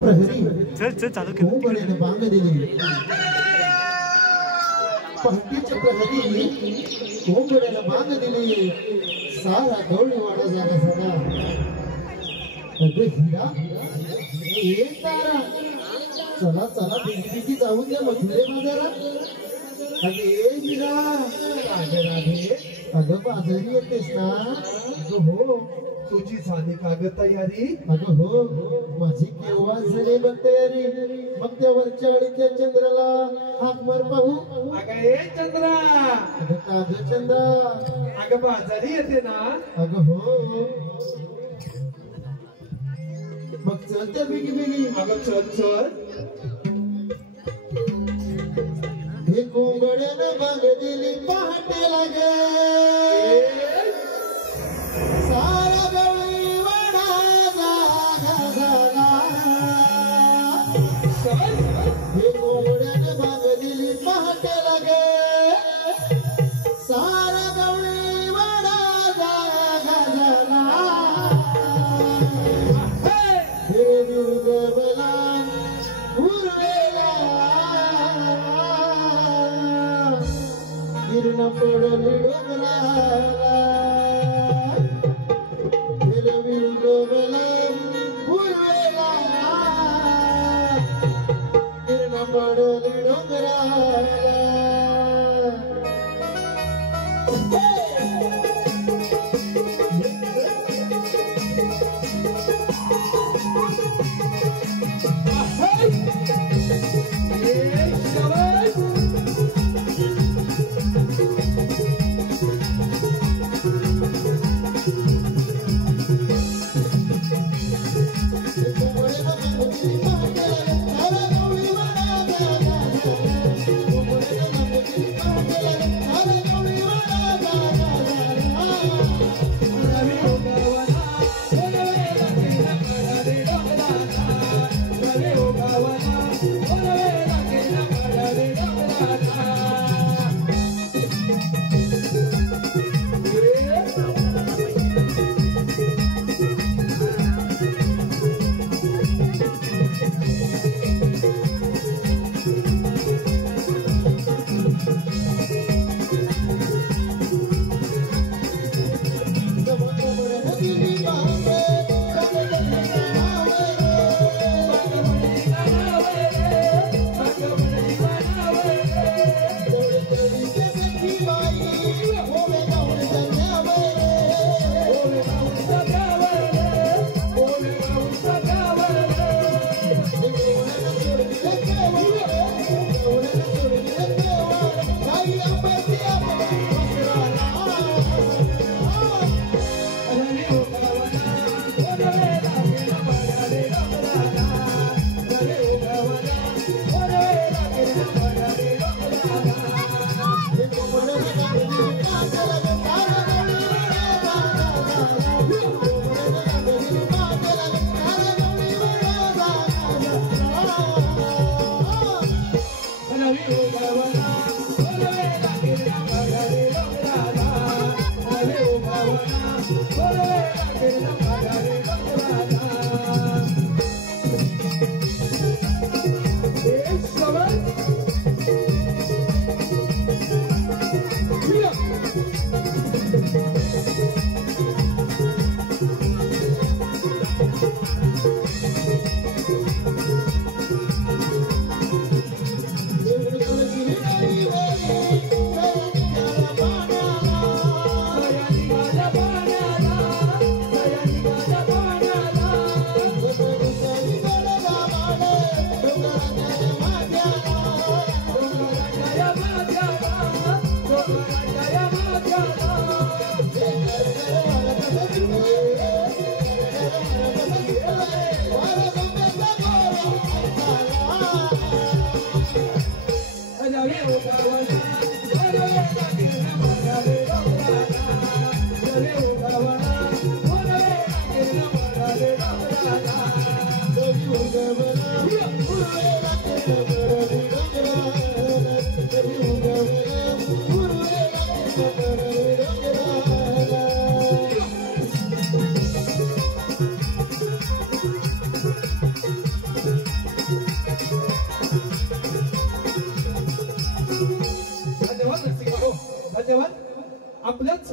प्रहरी चल चालू कोंबड्याने बांग दिली पहाटेच्या प्रहरी कोंबड्याने बांग दिली सारा गवळीवाडा झाला सदा अगं हिरा ये तारा चला चला बिगी जाऊन द्या मथुरे बाजारात अगे हिरा राधे राधे अगं बाजारी येतेस ना अगं हो तुझी झाली का ग तयारी अगं हो माझी केव्हा झाली बघ तयारी मग त्या वरच्या आळीच्या चंद्राला हाक मार पाहू अगं ए चंद्रा अगं का ग चंद्रा अगं बाजारी येते ना अगं हो मग चल त्या बिगी बिगी अगं चल चल हे कोंबड्यानं बांग दिली पहाटे लागे सारा गवळी वाडा जागा झाला हे कोंबड्यानं बांग दिली पहाटे लागे सारा गवळी वाडा जागा झाला हे दुर्गवला उरलेला गिरण पडली डोंगराला हिरविलगवला उरलेला गिरण पडली डोंगराला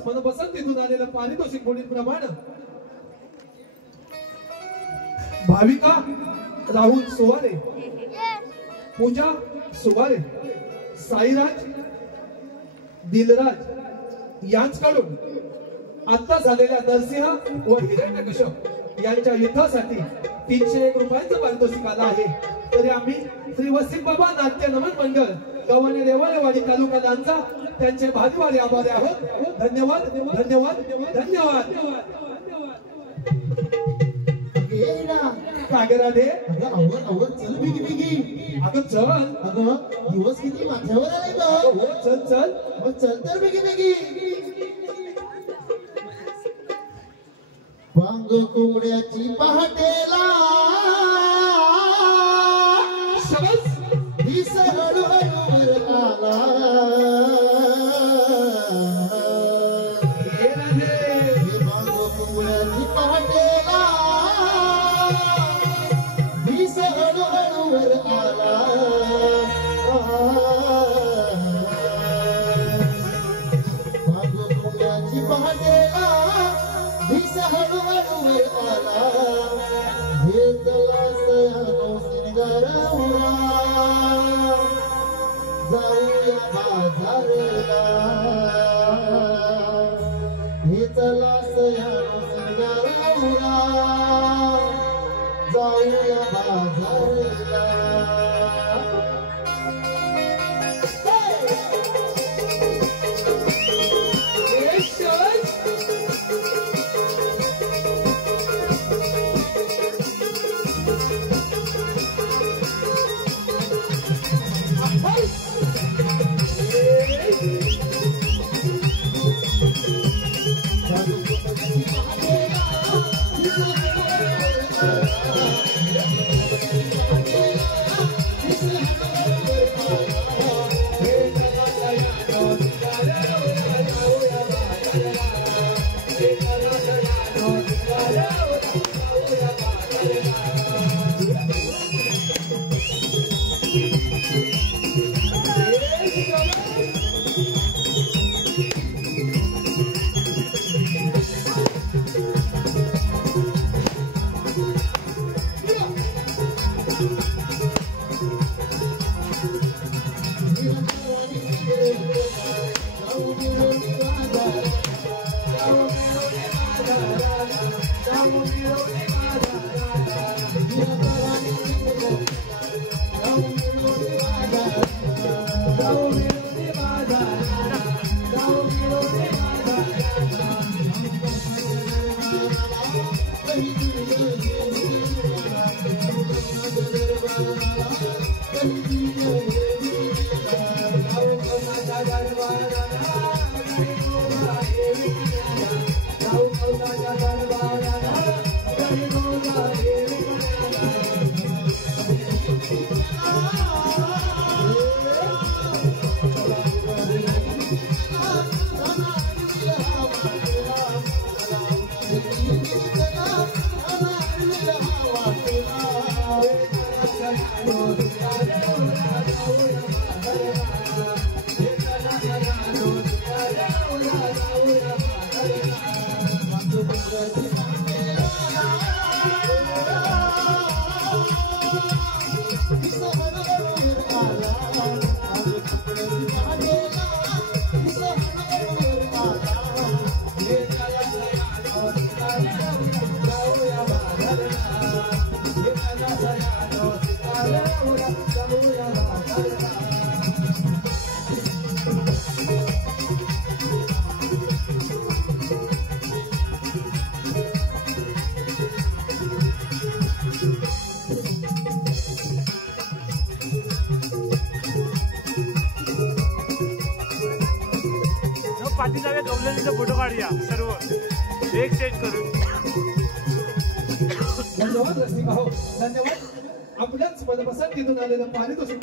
मनपसंतीतून आलेलं पारितोषिक पुढीलप्रमाणे भाविका राहुल सुवारे, पूजा सुवारे, साईराज दिलराज यांच्याकडून आता झालेल्या नरसिंह व हिरण्यकश्यप यांच्या युद्धासाठी 301 रुपयांचं पारितोषिक आलं आहे. तरी आम्ही श्री वसिम बाबा नाट्य नमन मंडळ गव्हाणे रेवाळेवाडी तालुका लांजा त्यांचे भारीवारी आभारी आहोत. धन्यवाद धन्यवाद धन्यवाद. कागराधे अगं चल बिगी. अगं चल. अगं दिवस किती माझ्यावर आले गं. हो चल चल. मग चल तर बिगी. वांग कोंबड्याची पहाटेला दिस हळूहळू आला. वांग कोंबड्याची पहाटेला दिस हळूहळू आला. वांग कोंबड्याची पहाटेला दिस हळूहळू आला. घेतला सयानो सिंगारावरा जाऊया बाजारला. घेतला सयानो सिंगारावरा जाऊया बाजारला. पाठीजावे गवलेलीचा फोटो काढूया सर्व एक सेट करून. धन्यवाद रसिका हो धन्यवाद. आपल्याच मनपसंतीतून आलेलं पारितोषिक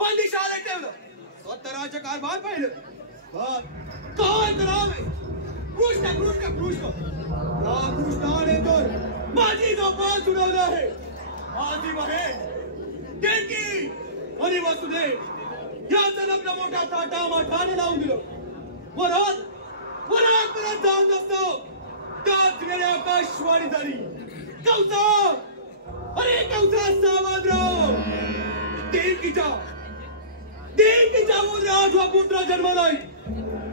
बंदिशाळेत ठेवलं, स्वतःचे कारभार पाहिलं. काय करावे? कृष्ण कृष्ण कृष्ण या कृष्णाने तर माझी झोपात उडवलं आहे. माझी बहीण देवकी आणि वसुदेव याचं लग्न मोठ्या थाटामाटाने लावून दिलं. वरात परत जाऊन असतो त्याच वेळी आकाशवाणी झाली. कौसा, अरे कौसा सावध राह. देवकीचा राजवा पुत्र जन्मलाय.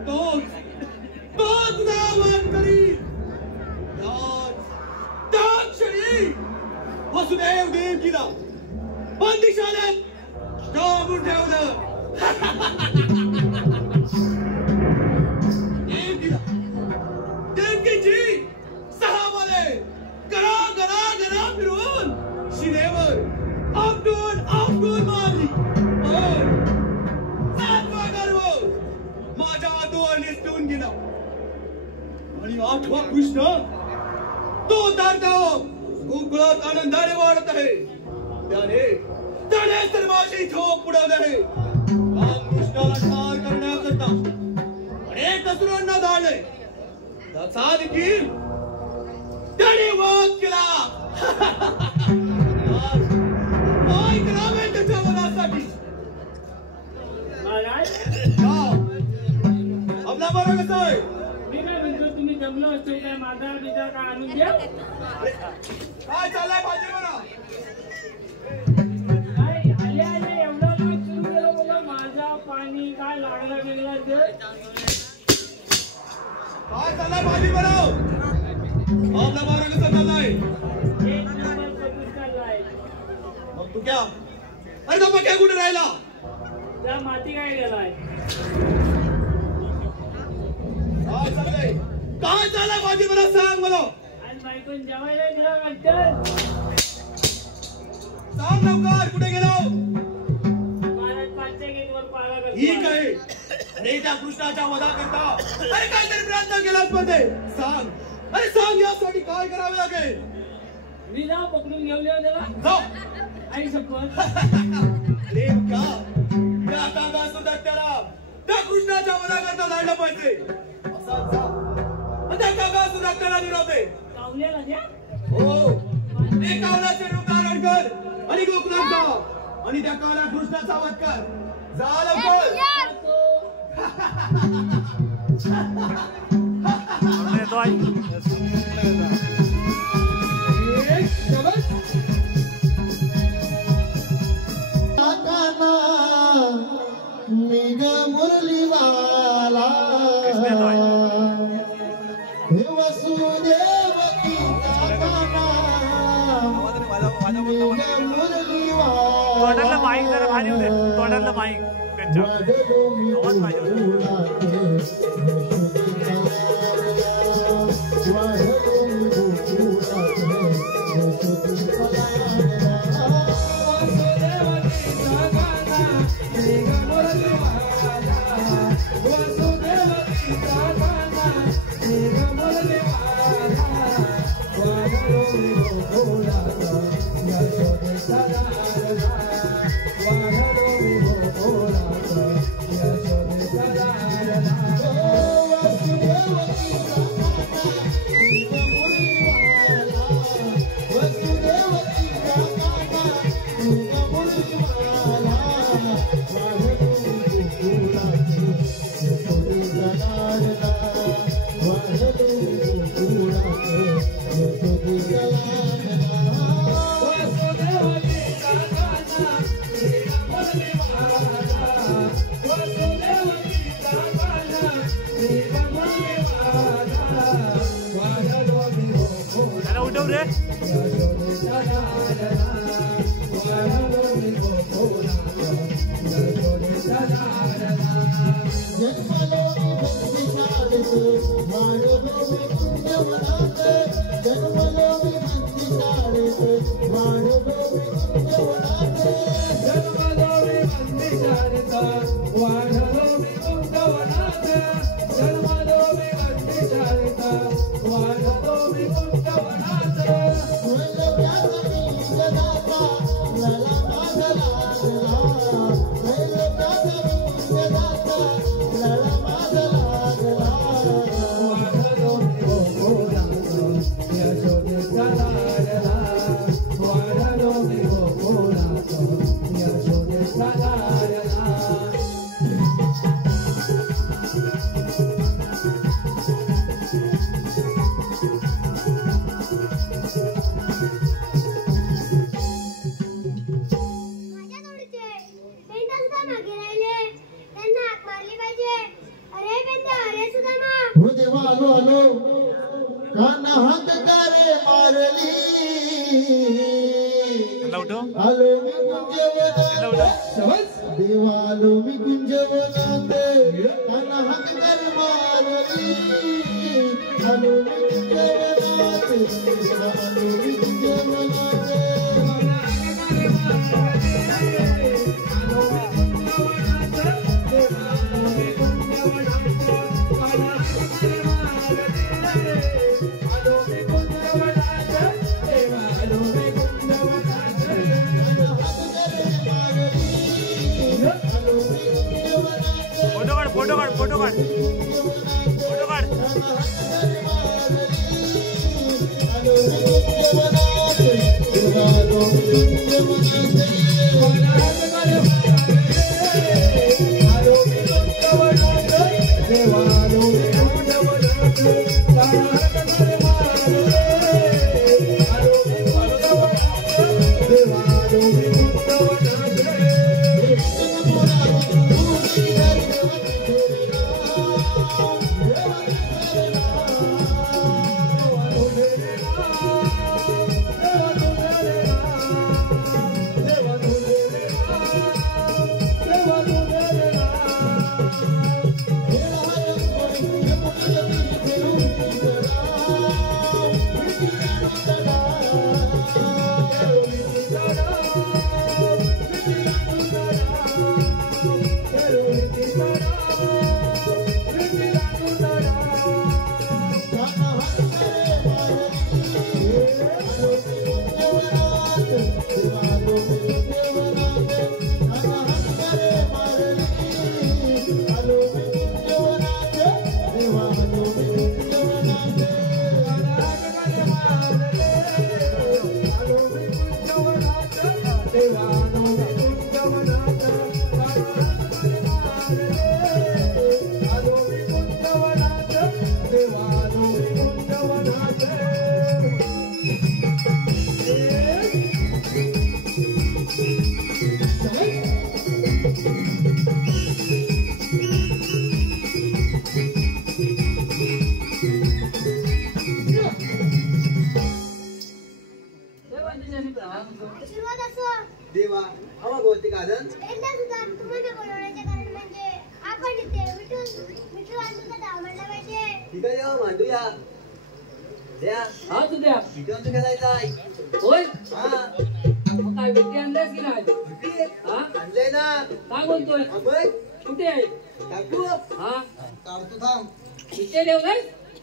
तोच तुझा मान करील. त्याच क्षणी वसुदेव देवकीला बंदिशाळेत डांबून ठेवलं. देवकीची 6 मुले घरा फिरून शिलेवर आपटून मारली. पण 7वा गर्व माझ्या हातून निसटून गेला. आणि 8वा कृष्ण तो तारका गोकुळात आनंदाने वाढत आहे. त्याने सर्वांची झोप उडवली आहे. कृष्णाला ठार करण्याकरता अनेक असुरांना धाडले. त्याचा देखील त्याने वध केला. काय करावे त्याच्या वधासाठी? आपला बरं कसं आहे? मी काय म्हणतो, तुम्ही जमलो असतो काय माझा बिजा का आणून द्या. काय चाललंय भाजी बरं? काय आले एवढं काय सुरू केलं बघा. माझा पाणी काय लागला गेला ते. काय चाललंय भाजी बरं? आपला बरं कसं चाललंय? 1 नंबर कबूल चाललाय. मग तू क्या? अरे तो काय कुठे राहिला? त्या माती काय गेलाय. काय चाललंय भाजी बरं सांग मला. आणि बायकोन जेवायला दिला वाटतं. सांग लवकर कुठे गेलो? महाराज 5च्या गेटवर पाला करतो. ठीक आहे. अरे त्या कृष्णाच्या वधा करता अरे काहीतरी प्रयत्न केलाच मध्ये. सांग, अरे सांग यासाठी काय करावे लागेल? मी जाऊ पकडून घेऊन त्याला. जाऊ. आई शपथ. देव का त्या कागा सुद्धा त्याला त्या कृष्णाच्या वधा करता धाडलं पाहिजे. असा जा. त्या कागा सुद्धा त्याला निरोधे. कावल्याला द्या. हो, ते कावल्याचे रूप धारण कर आणि गोकुळात जा आणि त्या काळ्या कृष्णाचा वध कर. जा लवकर. येतो आई. निगा मुरलीवाला कृष्ण येतो आई. हे वसुदेव की काकाना निगा मुरलीवाला. तोंडातलं माईक जरा भारी होते. तोंडातलं माईक त्यांच्या आवाज पाहिजे उठव रे. Lala आलो काना हात करे मारली आलो मी कुंजवनात देवा आलो मी कुंजवनात काना हात करे मारली आलो मी कुंजवनात देवा आलो मी कुंजवनात फोटो काढ फोटो काढ फोटो काढ देवा हवा भोवती कारण एकदा सुद्धा तुम्हाला बोलवण्याचे कारण म्हणजे आपण इथे विठू आणून आवडला पाहिजे. ठीक आहे देवा मांडूया द्या हा तू द्या विद्यार्थी करायचा आहे होय हा मग काय विद्या आणलास की नाही किती हा आणलंय ना काय बोलतोय अबे कुठे आहे काकू हा काढतो थांब इथे ठेवलाय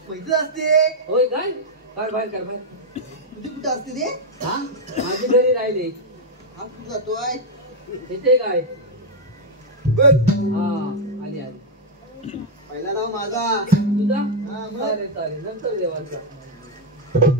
पैसे असते होय काय काढ बाहेर काढ बाहेर तुझी कुठं असते ते हा माझी घरी राहिले हा कुठं जातोय इथे काय बघ हा आली आली पहिला नाव माझा तुझा हा, मग. चालेल चालेल नंतर देवाचा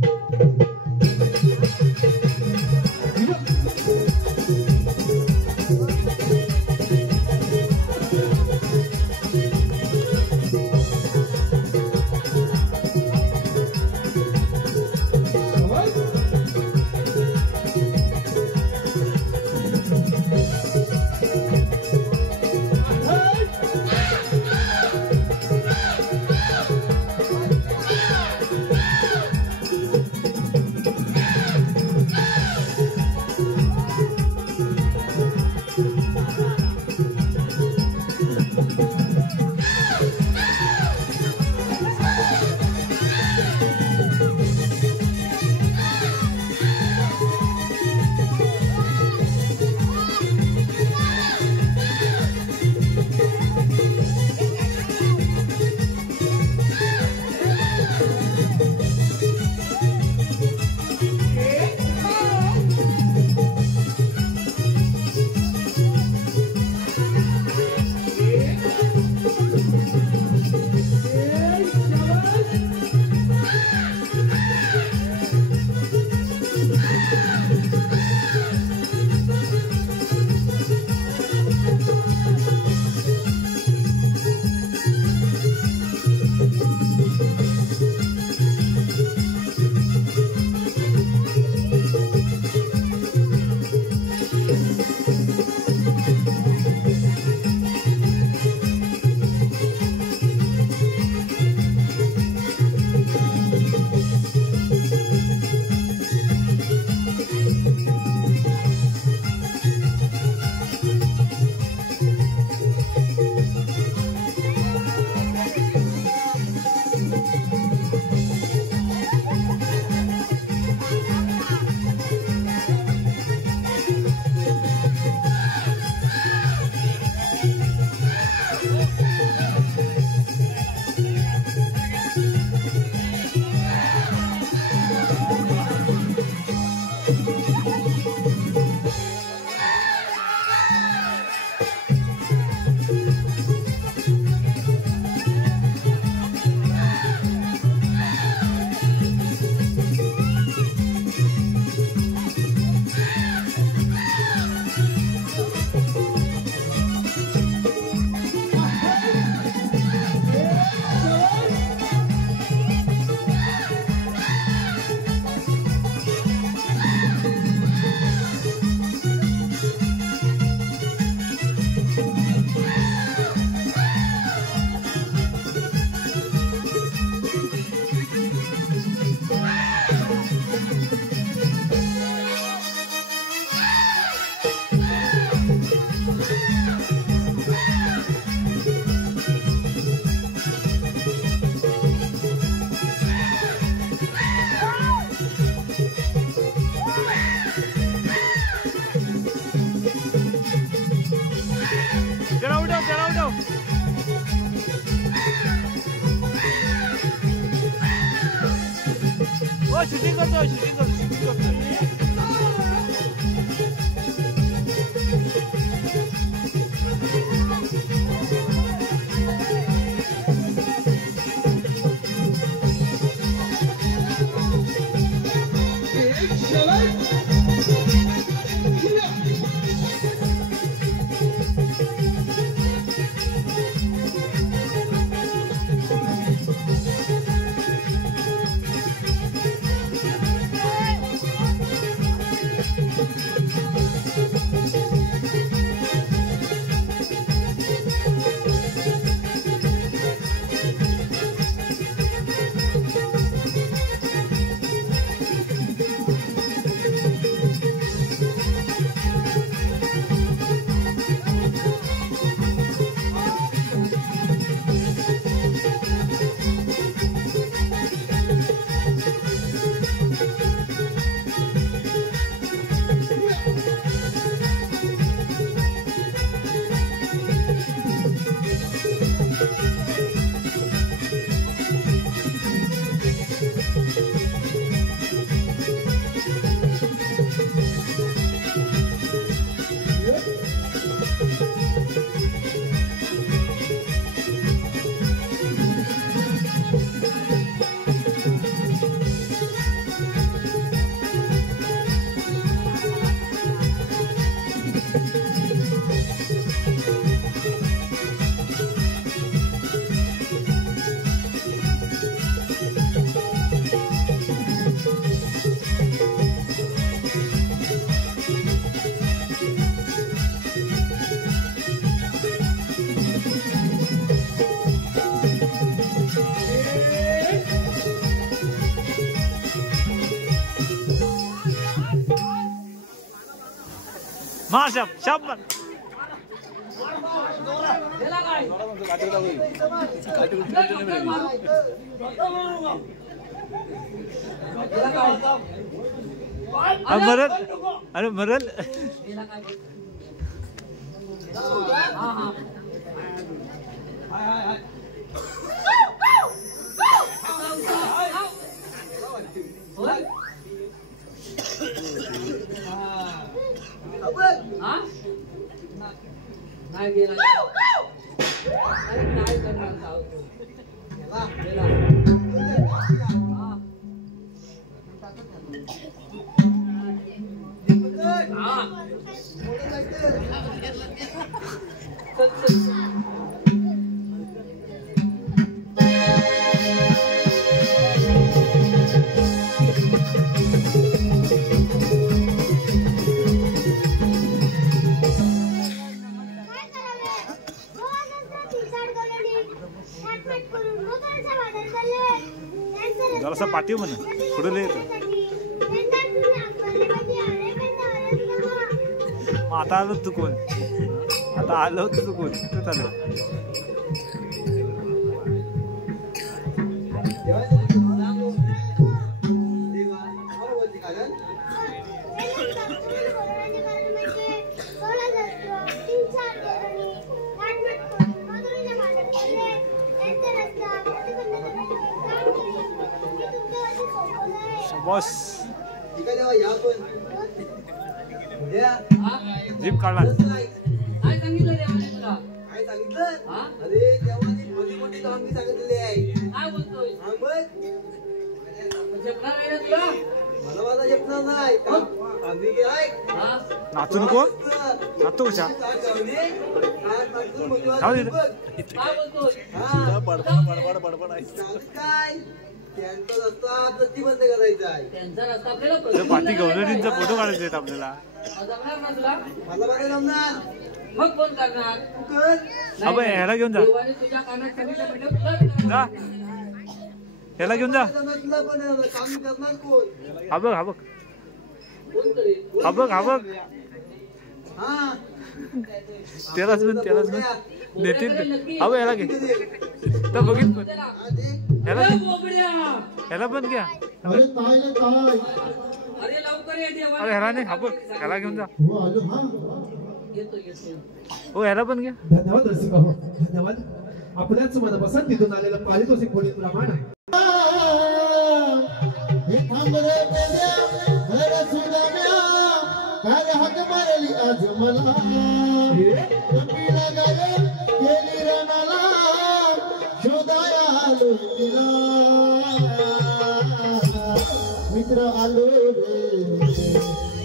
शूटिंग करतोय मार शब मरल अरे मरल जरासा पाठीव म्हणा पुढे लय आता आलो तू कोण आता आलो तू कोण तू चालू बॉस जीप काढला काय सांगितलं देवाने तुला काय सांगितलं अरे देवाने भली मोठी कामगी सांगितलेली आहे काय बोलतोय जपणार आहे ना तुला मला माझा जपणार नाही कामगी काय नाचू नको नाचतो कशा काय बोलतोय बडबड काय त्यांचा रस्ता प्रतिबंध करायचा आहे त्यांचा रस्ता आपल्याला पाठी गवलरींचा फोटो काढायचे आहेत आपल्याला जमणार ना तुला मला बघा जमणार मग कोण करणार तू कर अबे ह्याला घेऊन जा देवाने तुझ्या कानात सांगितलं म्हणजे तुला जा ह्याला घेऊन जा तुला पण काम करणार कोण हा बघ कोण करेल हा बघ हा त्यालाच म्हण नेतील अबे ह्याला घे तर बघित पण ह्याला पण घ्या अरे ताय अरे लवकर ये देवा अरे ह्याला नाही हा बघ ह्याला घेऊन जा हो आलो हा येतो हो ह्याला पण घ्या धन्यवाद रसिका हो धन्यवाद आपल्याच मनपसंत तिथून आलेलं पारितोषिक प्रमाण हे थांब कपिला गाय गेली रणाला शोधाया आलो तिला मित्र आलो रे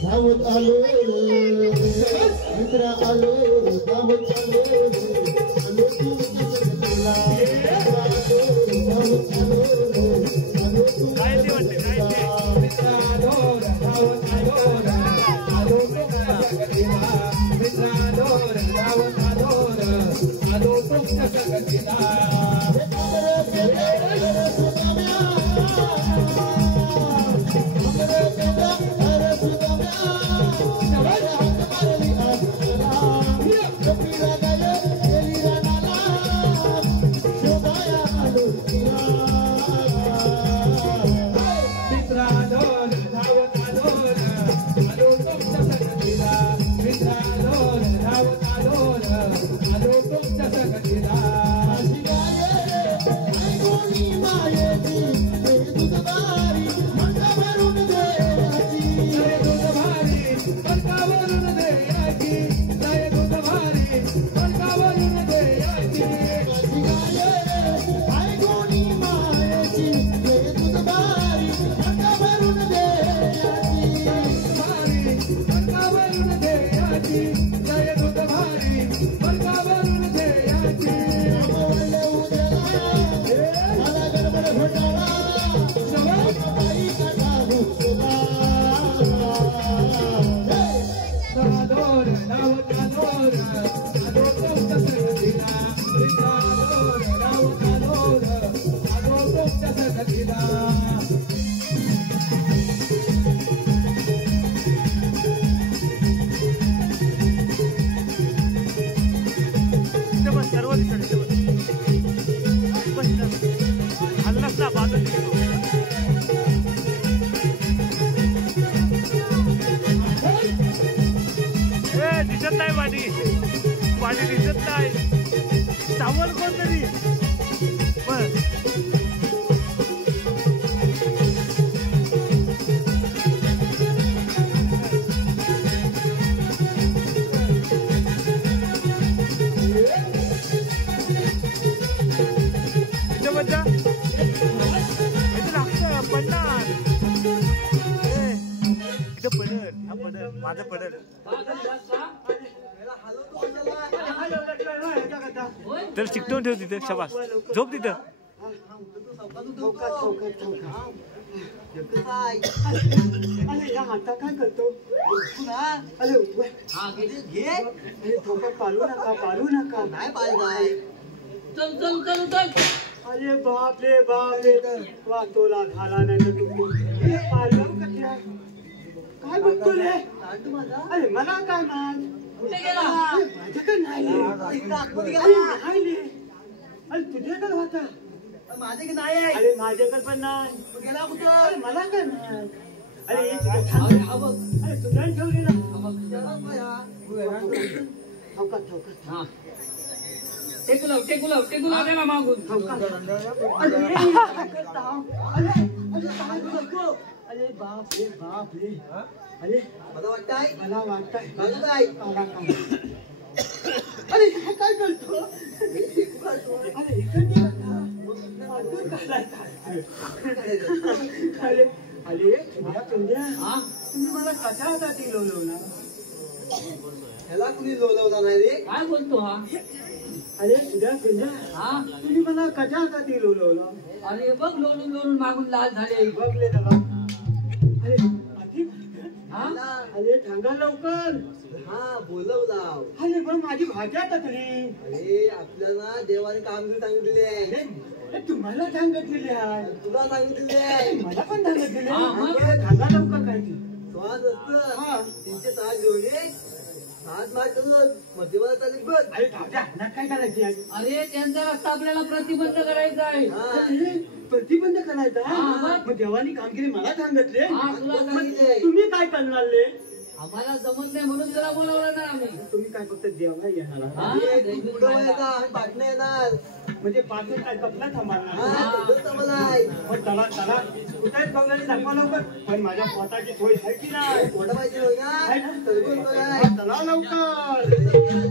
धावत आलो रे मित्र आलो रे धावत आलो रे आलो तू तुला आलो रे धावत आलो रे आलो तू काय ते वाटते काय ते दिसत नाही पाणी दिसत नाही सावण कोणतरी बच्चा इथे लागतं पडणार इथं पडल हा पडल माझं पडल तर चिकटवून ठेव तिथे शबास झोप तिथं आता काय करतो पालू नका नाही पाहिजे चल चल चल चल अरे बाप रे वाटोला झाला नाही पालू काय बघतो रे अरे मला काय मान कुठे गेला माझ्याकडे नाही अरे तुझ्याकडे होता माझ्याकडे नाही अरे माझ्याकडे पण नाही गेला कुठं अरे मला काय नाही अरे अरे तुझ्या ठेवलेला टेकुला त्याला मागून अरे बाप रे अरे मला वाटतंय अरे काय करतो अरे इकडे अरे तुम्ही मला कशा हाताची लोलवला ह्याला कुणी लोलवला नाही रे काय बोलतो हा अरे तुझ्या हा तुम्ही मला कशा हाताची लोलवला अरे बघ लोळून लोळून मागून लाल झाले बघले दादा अरे हा अरे सांगा लवकर हा बोलवला अरे पण माझी भाज्या टाकली अरे आपल्याला देवाने कामगिरी सांगितलेली आहे तुम्हाला सांगितलेली आहे तुला सांगितलेली आहे मला पण सांगितलेली हा, मग? सांगा लवकर काय ती श्वास असतं तीनशे तास घेऊन ये 7 मार्च करून मध्यवाला चालेल बघ अरे भाज्या हातात काय करायची आहे अरे त्यांचा रस्ता आपल्याला प्रतिबंध करायचा आहे अरे, प्रतिबंध करायचा हा, मग देवानी कामगिरी मला सांगितले हा, तुला मग सांगितले. तुम्ही काय करणार रे आम्हाला जमत नाही म्हणून तुला बोलावलं ना आम्ही तुम्ही काय फक्त देवा येणार हा, पुढं येणार आणि पाठणं येणार म्हणजे 5 मिनिटात कपला थांबणार पण चला चला कुठे बंगाली दाखवा लवकर पण माझ्या पोटाची सोय आहे की नाही पोटा पाहिजे होय ना चला लवकर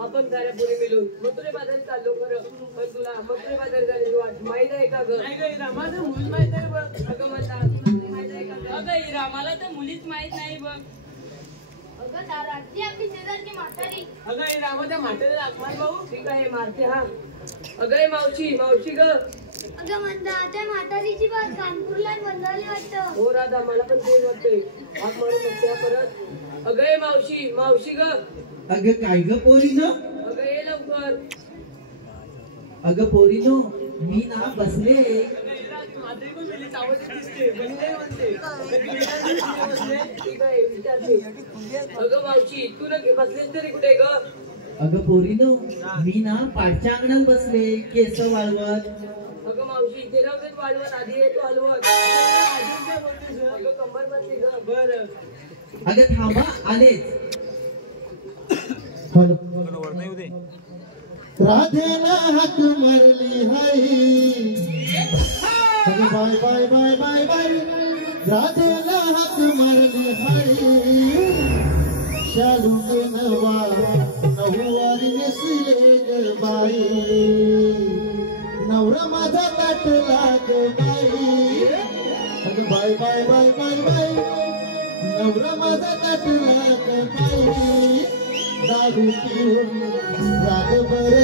आपण साऱ्या पुरी मिळून मथुरे बाजारी चाललो खरं पण तुला मथुरे बाजारी जाण्याची वाट माहित आहे का ग? नाही ग इरा, माझं मुल माहित आहे बघ. अगं म्हणता तुला माहित आहे का ग? अगं इरा, मला तर मुलीच माहित नाही बघ. अगं तारा ती आपली शेजारची म्हातारी. अगं इरा, माझ्या म्हातारीला आत्मा भाऊ. ठीक आहे मारते हा. अगं मावशी मावशी ग. अगं म्हणता त्या म्हातारीची बात कानपूरला बंधावली वाटतं. हो राधा मला पण ते वाटतंय. हाक मारून बघते परत. अगं मावशी मावशी ग. अगं काय ग पोरीनो? अगं ये लवकर. अगं पोरीनो मी ना बसले. माधवी पण मेली चावत दिसते पण नाही म्हणते बसले ठीक आहे विचारते अगं मावशी तू नक्की बसलेस तरी कुठे ग अगं पोरीनो मी ना पाठच्या अंगणात बसले केस वाळवत अगं मावशी इथे राहून वाढवत आधी येतो हलवत अगं कंबर बसली ग बरं अगं थांबा आलेच वर नाही उदे राधेला हाक मारली hi bye bye bye bye bye राधेला हाक मारली हाई शालू नवा नऊवारी नेसले ग बाई नवरा माझा ताटला ग बाई बाय बाय बाय बाय बाय नवरा माझा ताटला ग बाई दारू पिऊन रागभर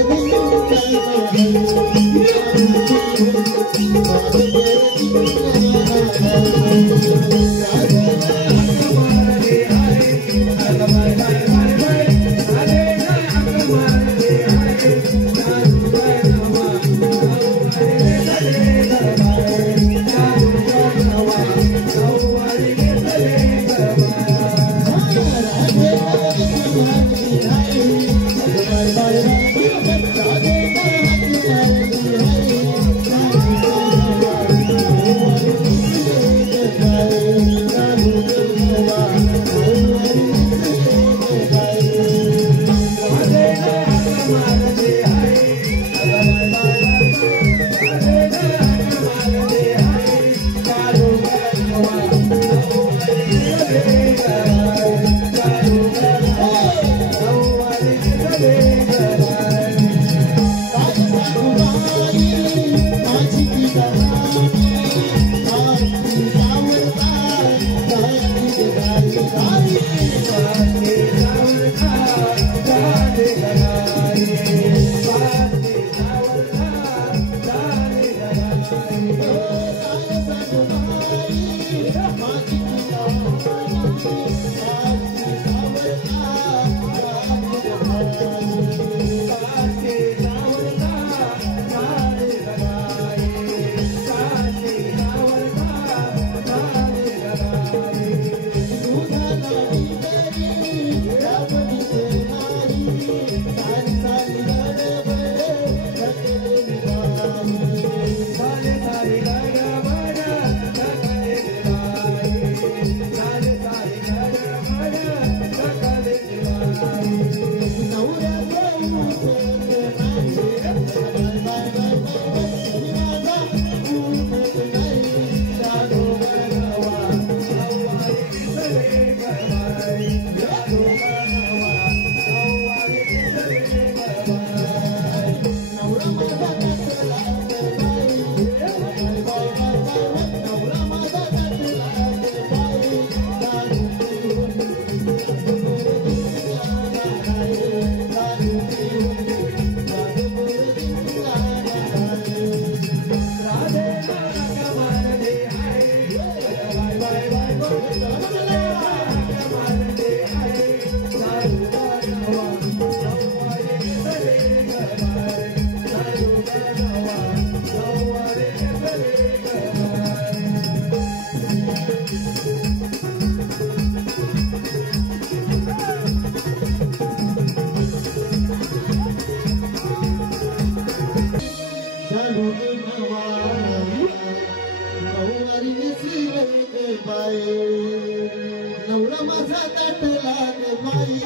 नवरा माझा ताटला ग बाई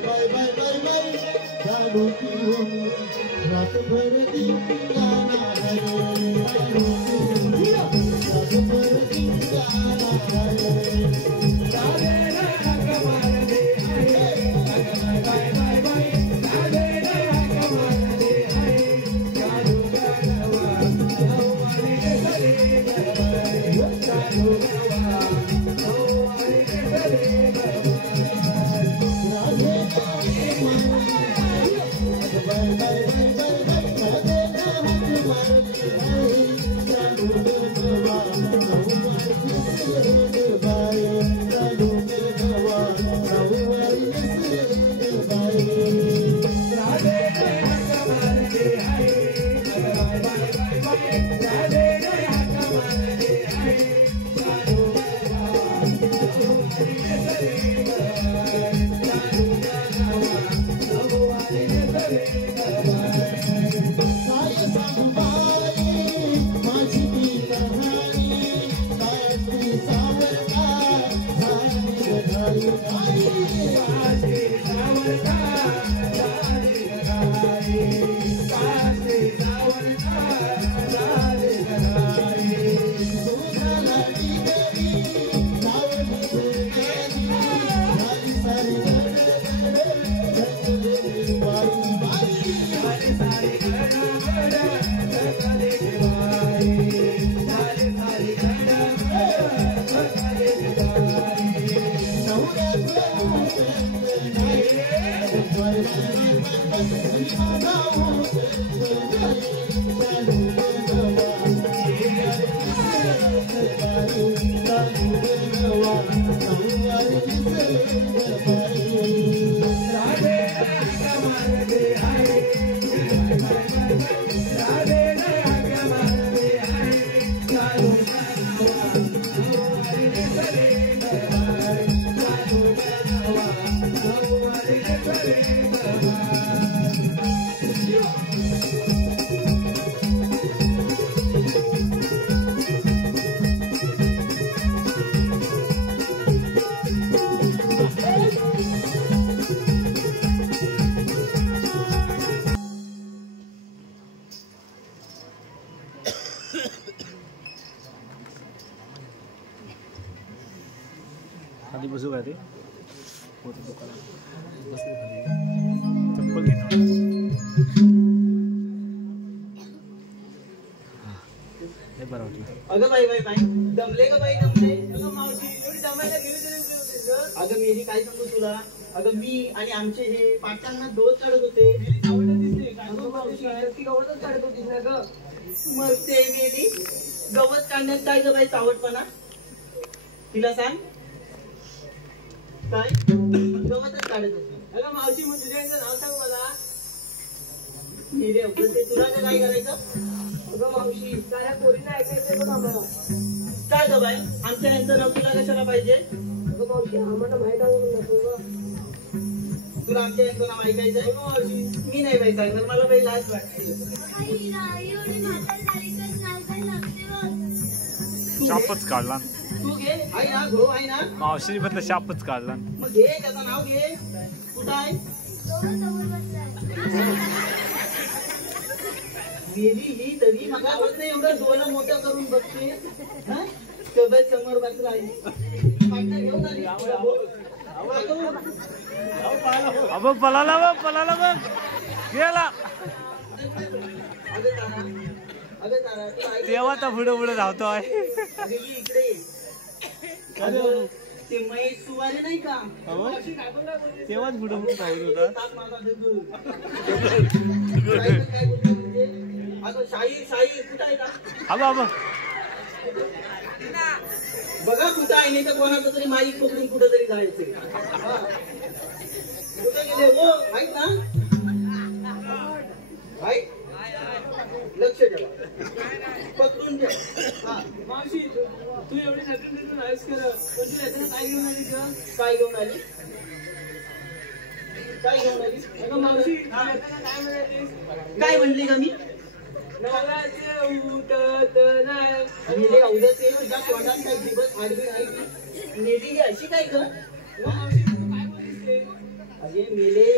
बाय बाय बाय बाय दारू पिऊन रातभर दिंगाणा रातभर खाली बसू का ते चप्पल घेणार हे बरं वाटलं. अगं बाई बाई बाई दमले का बाई दमले. अगं मावशी एवढी दमायला गेली तरी अगं मेरी काय सांगू तुला. अगं मी आणि आमचे हे पाटांना डोस काढत होते. ती गवतच काढत होतीस ना ग. मरते मेली गवत काढण्यात काय ग बाई चावटपणा. तिला सांग काय गवतच काढत होती. अगं मावशी मग तुझ्या नाव सांग मला. मेले ते तुला काय करायचं. अगं मावशी साऱ्या पोरींना ऐकायचंय बघ आम्हाला. काय ग बाई आमच्या यांचं नाव तुला कशाला पाहिजे. अगं मावशी आम्हाला माहित आहे तुला आमच्या यांचं नाव ऐकायचंय. अगं मावशी मी नाही बाई सांगणार मला बाई लाज वाटते. शापच काढला तू घे आई ना घो आई ना. मावशी बदल शापच काढला. मग घे त्याचं नाव घे. कुठं आहे गेली ही तरी मला वाटतं एवढं डोळं मोठं करून बघते. तब्येत समोर बसला घेऊन आली. अब पळाला बघ गेला. अगं तारा तेव्हा तर पुढे धावतो आहे. इकडे ते महेश सुवारे नाही का तेव्हाच पुढे धावत होता. अगं शाही कुठं आहे का. अब बघा कुठं आहे नाही तर कोणाचं तरी माईक पकडून कुठं तरी जायचंय. कुठे गेले हो माहित ना. लक्ष ठेवा पकडून ठेवा. मावशी तू एवढी नटून नाहीस करत पण तू याच्यानं काय घेऊन आली का. काय घेऊन आली. काय घेऊन आली. अगं मावशी काय म्हणालीस. काय म्हणली का मी. नवराचे उठत नाही. मेले अवधते तुझ्या तोंडात काही दिवस आडवी नाही. मेली अशी काय कर. मावशी तू काय बोललीस ते. अगे मेले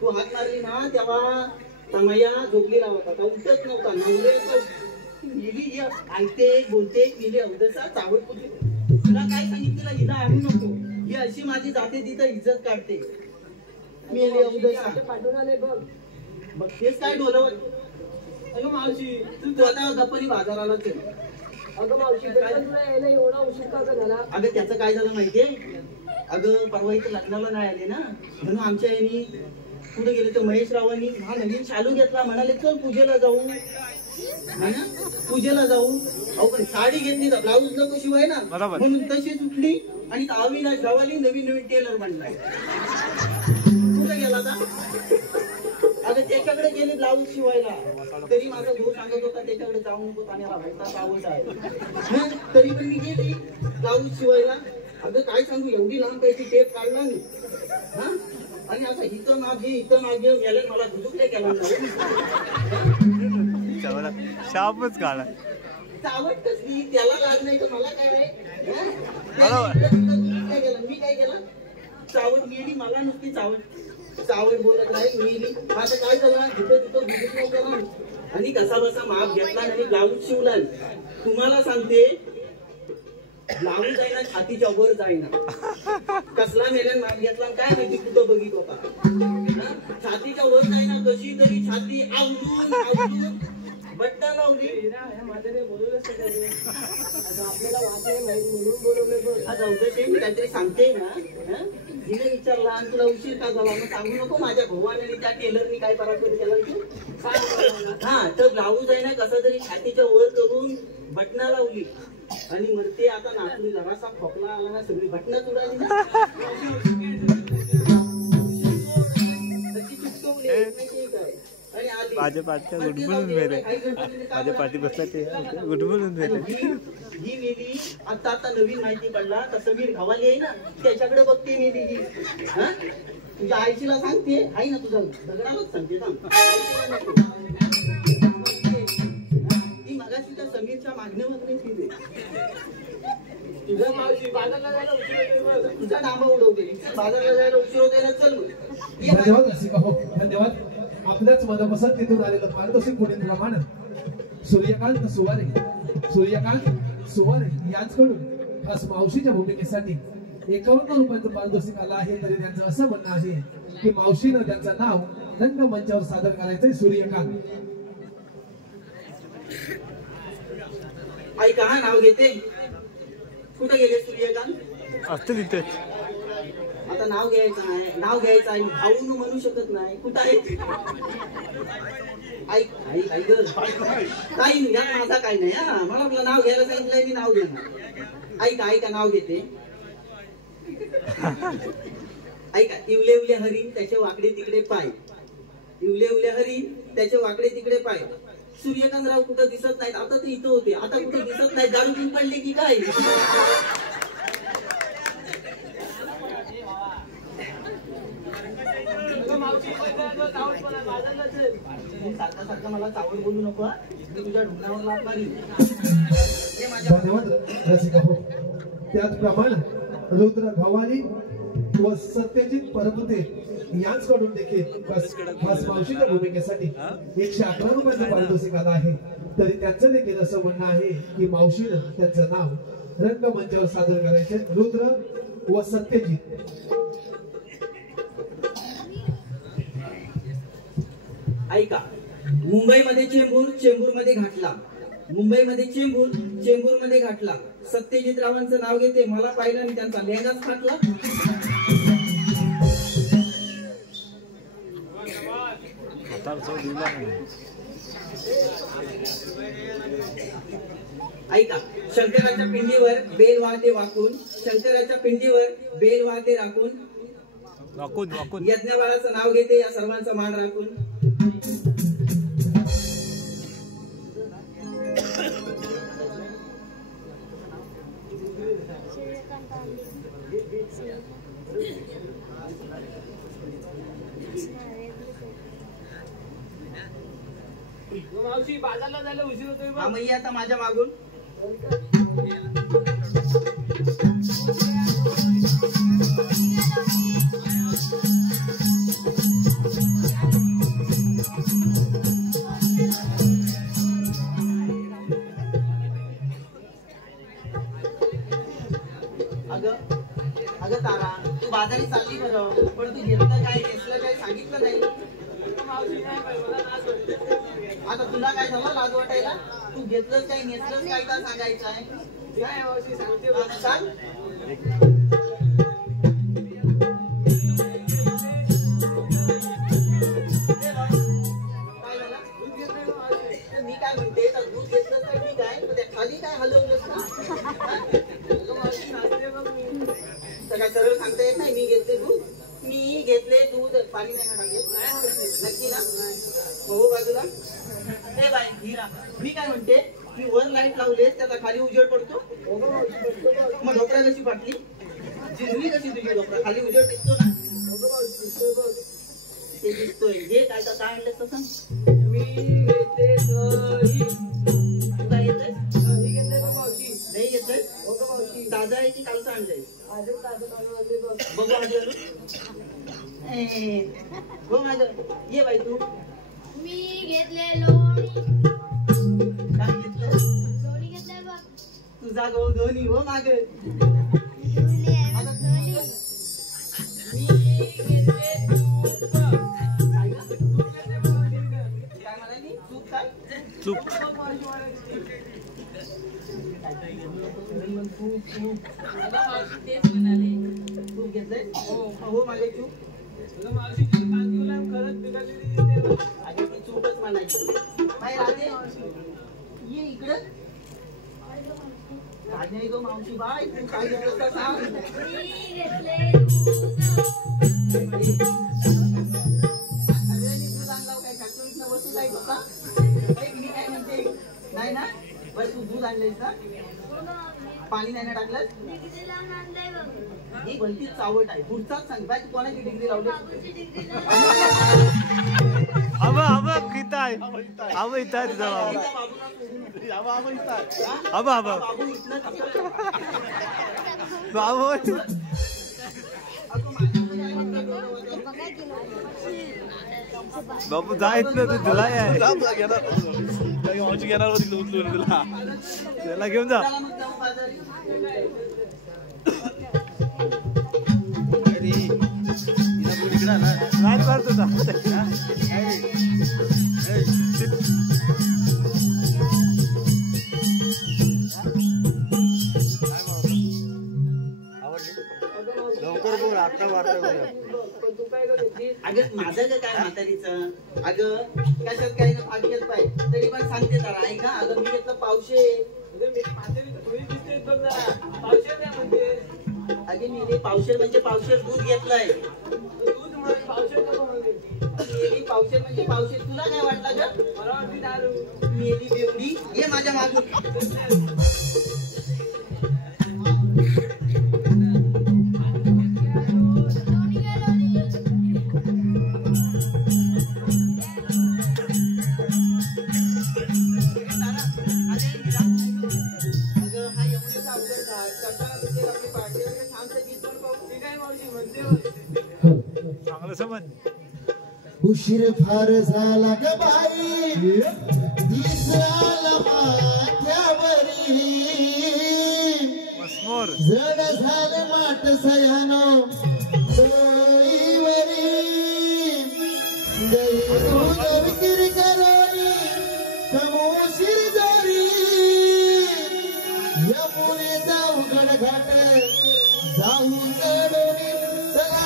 तू हात मारली ना तेव्हा तमया झोपलेला होता. उठत नव्हता. नवरे मेली ऐकते बोलते मेले अवधसा चावड कुठे. तुला काय सांगितलं हिला आणू नको. ही अशी माझी जाते तिथं इज्जत काढते. मेले अवधसा पाठवून आले बघ. बघतेस काय डोलवत. अगं मावशी तू आता गप्पनी बाजाराला चल. अगं मावशी तुला यायला एवढा उशीर का झाला. अगं त्याचं काय झालं माहितीये. अगं परवा इथे लग्नाला नाही आले ना म्हणून आमच्या यांनी पुढे गेले. तर महेश रावांनी हा नवीन शालू घेतला. म्हणाले चल पूजेला जाऊ. है ना पूजेला जाऊ. अहो पण साडी घेतली तर ब्लाऊज नको शिवाय ना म्हणून तशीच उठली आणि अविनाश रावाली नवीन टेलर बनलाय. कुठे गेला का. अगं त्याच्याकडे गेले ब्लाऊज शिवायला. तरी माझा भाऊ सांगत होता त्याच्याकडे जाऊ नको त्याला वैताग आवड आहे. तरी पण मी गेली ब्लाऊज शिवायला. अगं काय सांगू एवढी लांब पैकी टेप काढला मी. हा आणि असं इथं मागे गेले मला दुसरे केला. शापच काढा. चावट कसली त्याला लाग नाही तर मला काय. मी काय केलं. चावट गेली मला नुसती चावट बोलत राहील गेली. आता काय झालं तिथं केला आणि कसा बसा माप घेतला आणि ब्लाऊज शिवला. तुम्हाला सांगते ब्लाऊज जाईना छातीच्या वर जाईना. कसला मेल्यान माप घेतला काय माहिती कुठं बघित होता. छातीच्या वर जाईना कशी तरी छाती आवडून बट्टा लावली. आपल्याला वाचायला माहिती म्हणून बोलवले. आता उद्या मी काहीतरी सांगते ना. तिने विचारला आणि तुला उशीर का झाला मग सांगू नको. माझ्या भावाने त्या टेलरनी काय पराक्रम केला. हा तर ब्लाऊज आहे ना कसा तरी छातीच्या वर करून बटना लावली आणि मरते. आता नाचली जरासा खोकला आला ना सगळी बटणं उडाली ना. तशी चिटकवली काय आणि आली. माझ्या पाठच्या गुडबुडून मेले. माझ्या पाठी बसला ते गुडबुडून मेले. ही मेली आता आता नवीन माहिती पडला तर समीर घावाली आहे ना त्याच्याकडे बघते मेली ही. हा तुझ्या आईशीला सांगते आई ना तुझा दगडालाच सांगते सांग. ती मगाशी त्या समीरच्या मागणीवर फिरते. तुझ्या मावशी बाजारला जायला उशीर होते. तुझा डांबा उडवते. बाजारला जायला उशीर होते ना चल मग. धन्यवाद रसिका हो धन्यवाद. आपल्याच मनपसंतीतून आलेलं पारितोषिक पुढीलप्रमाणे सूर्यकांत सुवारे यांच्याकडून खास मावशीच्या भूमिकेसाठी 51 रुपयांचं पारितोषिक आलं आहे. तरी त्यांचं असं म्हणणं आहे की मावशीनं त्यांचं नाव रंगमंचावर सादर करायचंय. सूर्यकांत ऐका हा नाव घेते. कुठे गेले सूर्यकांत? असतं तिथे. आता नाव घ्यायचं नाही. नाव घ्यायचं आहे भाऊ म्हणू शकत नाही. कुठं आहे ऐक ऐक ऐक काही या माझा काही नाही. हा मला आपलं नाव घ्यायला सांगितलंय मी नाव घेणार. ऐका ऐका नाव घेते. ऐका इवले उले हरिण त्याचे वाकडे तिकडे पाय. इवले उले हरिण त्याचे वाकडे तिकडे पाय. सूर्यकांतराव कुठं दिसत नाहीत. आता ते इथं होते आता कुठं दिसत नाही. दारू पिऊन पडले की काय? सारखा मला चावड बोलू नको. मी तुझ्या ढुंगणावर लाथ मारीन. धन्यवाद रसिका हो. त्याचप्रमाणे रुद्र घवाली व सत्यजित परमते यांच्याकडून देखील खास मावशीच्या भूमिकेसाठी 111 रुपयांचं पारितोषिक आलं आहे. तरी त्यांचं देखील असं म्हणणं आहे की मावशीनं त्यांचं नाव रंगमंचावर सादर करायचे. रुद्र व सत्यजित. ऐका मुंबईमध्ये चेंबूरमध्ये घातला. मुंबईमध्ये चेंबूरमध्ये घातला. सत्यजित रावांचं नाव घेते. मला पाहिलं आणि त्यांचा लेंगाच फाटला. ऐका शंकराच्या पिंडीवर बेल वाहते वाकून. शंकराच्या पिंडीवर बेल वाहते राखून. यज्ञबाळाचं नाव घेते. या सर्वांचा मान राखून. मावशी बाजारला जायला उशीर होतोय. आम्ही आता माझ्या मागून अगं तारा तू बाजारी चालली बरं पण तू घेतलं काय नेसलं काय सांगितलं नाही. आता तुला काय झालं लाज वाटायला? तू घेतलंच काय नेसलंच काय का सांगायचं आहे? सांग. मी काय म्हणते दूध घेतलं तर ठीक आहे पण त्या खाली काय हलवलंस ना? काय सरळ सांगता येत नाही. मी घेतले दूध पाणी नाही टाकले नक्की ना? हो बाजूला. हे बाई हिरा मी काय म्हणते मी वर लाईट लावले त्याचा खाली उजेड पडतो. मग ढोकरा कशी फाटली? जिजली कशी तुझी ढोकरा? खाली उजेड दिसतो ना? ते दिसतोय. हे काय काय आणलंस तसं? मी घेतले दही. तू काय घेतलंय? दही घेतलंय मावशी. दही घेतलंय? ताजा आहे की कालचं आणलंय? बघू आधी हो माझं. ये बाई तू. मी घेतले लोणी. काय घेतलं? लोणी घेतलंय बघ. तुझा गो दोन्ही हो माग. मी घेतले तूप. काय म्हणाली? तूप काय? चूप. तेच म्हणाले. तूप घेतलंय? हो माझे तूप. मावशी खरंच पिकाची आधी ती चूपच म्हणायची. काय राहते ये इकडं. काय नाही गो मावशी बाय तू काय घेतलं का सांग. मी घेतले अरे मी दूध आणला काय फॅक्टरीतनं आता मी काय म्हणते नाही ना बरं तू दूध आणलंयस ना पाणी नाही ना टाकलं ही भलती चावट आहे पुढचाच सांग बाय तू कोणाची डिग्री लावली अब किताय अब इताय तुझा अब बाबू बाबू जायत ना तू तुला आहे घेणार उचलून तुला त्याला घेऊन जा नाही मारतो लवकर बोल आता वाटतं अगं माझं का काय म्हातारीचं अगं कशात काही ना भाग घेत पाहिजे तरी पण सांगते जरा ऐका अगं मी घेतलं पावशे अगे मी पावशेर म्हणजे पावशेर दूध घेतलंय पावशेर म्हणजे पावशेर तुला काय वाटलं ग मला वाटली दारू मेली बेवडी ये माझ्या मागून उशीर फार झाला ग बाई दिसाला माथ्यावरी जड झालं माठ सयानो डोईवरी विक्री करोनी कमोशीर जारी यमुने जाऊ गडघाट जाऊ कडोनी चला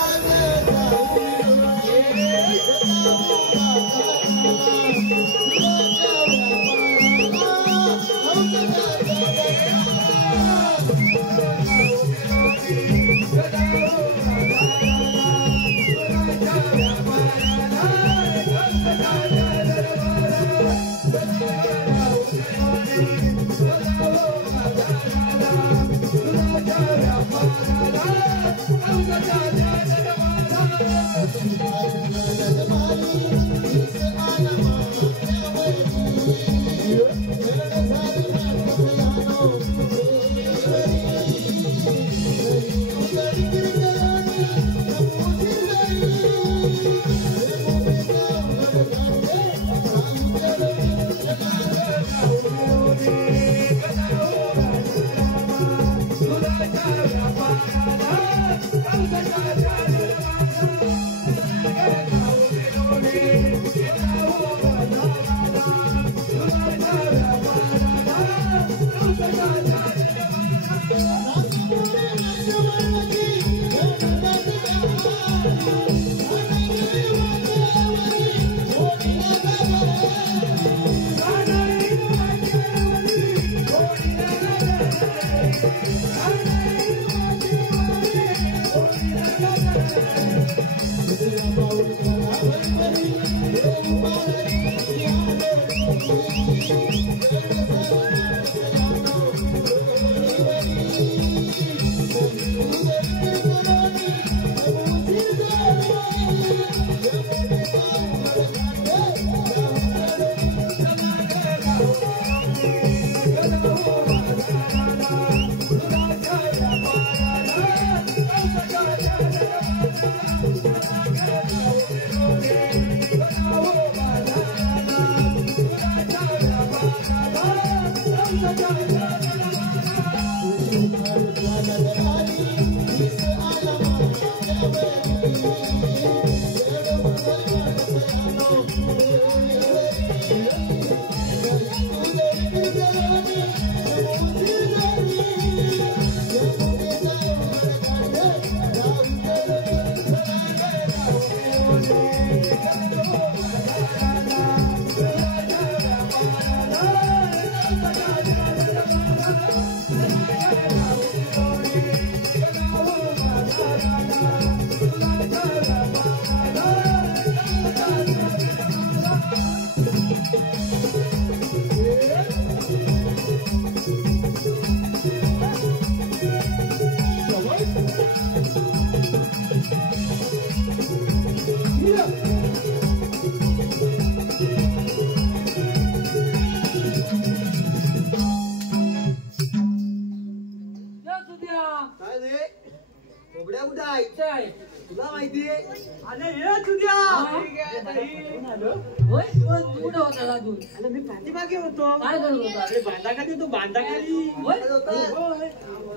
बोबड्या कुठं आहे तुला माहितीये अरे ये तुझ्या होय तू कुठं होता अजून अरे मी पाठीमागे होतो काय करत होता अरे बांधाखाली तू बांधाखाली होय होय.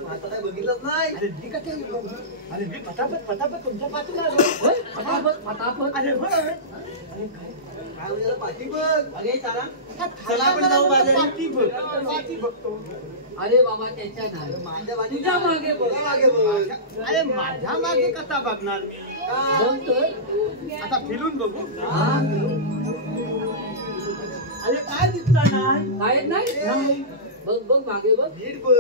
आता काय बघितलंच नाही अरे मी काय अरे मी पटापट तुमच्या पाठीला आलो. होय फटाफट अरे होय काय म्हणजे पाठी बघ अरे तारा चला आपण जाऊ बाजारी. पाठी बघतो. अरे बाबा त्याच्या नाही माझ्या बाजूला तुझ्या मागे बघ. तुझ्या मागे बघ अरे माझ्या मागे कसा बघणार मी बघ तर. आता फिरून बघू हा. अरे काय दिसला नाही काय नाही बघ मागे बघ नीट बघ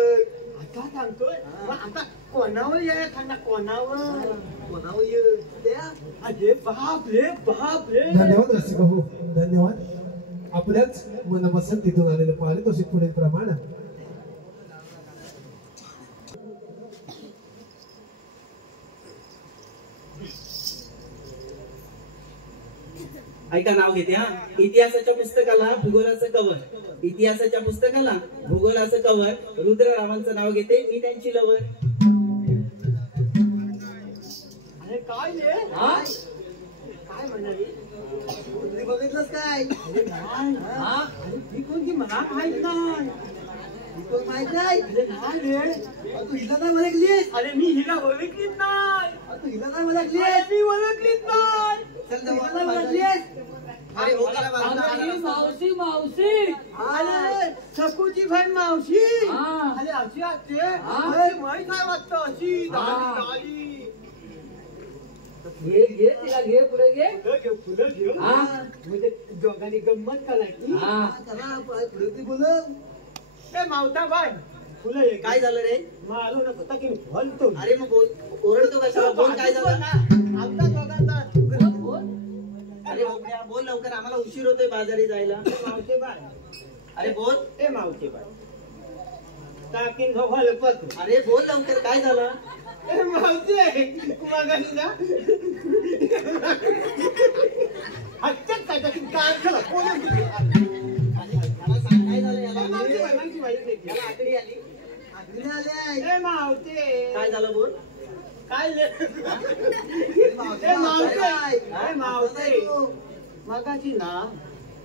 आता सांगतोय मग आता कोणावर यायला सांग कोणावर कोणावर ये त्या अरे बाप रे धन्यवाद रसिक हो धन्यवाद. आपल्याच मनपसंतीतून आलेलं पारितोषिक पुढील प्रमाणे ऐका नाव घेते हा. इतिहासाच्या पुस्तकाला भूगोलाचं कवर इतिहासाच्या पुस्तकाला भूगोलाचं कवर रुद्ररावांचं नाव घेते मी त्यांची लवर. अरे काय रे हा काय म्हणाली तुम्ही बघितलंच काय अरे नाही हा अरे ती कोणती मला माहित नाही ही कोण माहित नाही अरे नाही रे अहो, तू हिला नाही ओळखलीस अरे मी हिला ओळखलीच नाही अहो, तू हिला नाही ओळखलीस अरे मी ओळखलीच नाही चल जाऊ आता ओळखलीस अरे हो त्याला बाजूला अगं, ही आणा. मावशी अरे सखूची बहीण मावशी हा. अरे अशी असते हा. अरे माहित काय वाटतं अशी हा. दाढी घे तिला घे पुढे घे फुलं घेऊ हा. म्हणजे दोघांनी गंमत करायची हा चला पुढे ती बोलव ए मावता बाय फुलं ये काय झालं रे आलो ना होता की बोलतो अरे मग बोल ओरडतो कशाला बोल काय झालं आमचा दोघांचा बोल अरे बोल बोल लवकर आम्हाला उशीर होतोय बाजारी जायला. मावते बाय अरे बोल ए मावते बाय टाकीन भवाल पत अरे बोल लवकर काय झालं ए मावते मागाशी ना हत्यात काय टाकीन काय झालं कोण मला सांग काय झालं याला याला आकडी आली आगरी आले ए मावते काय झालं बोल काय ले ए, मावशी, ए मावते काय? ए मावते मगाची ना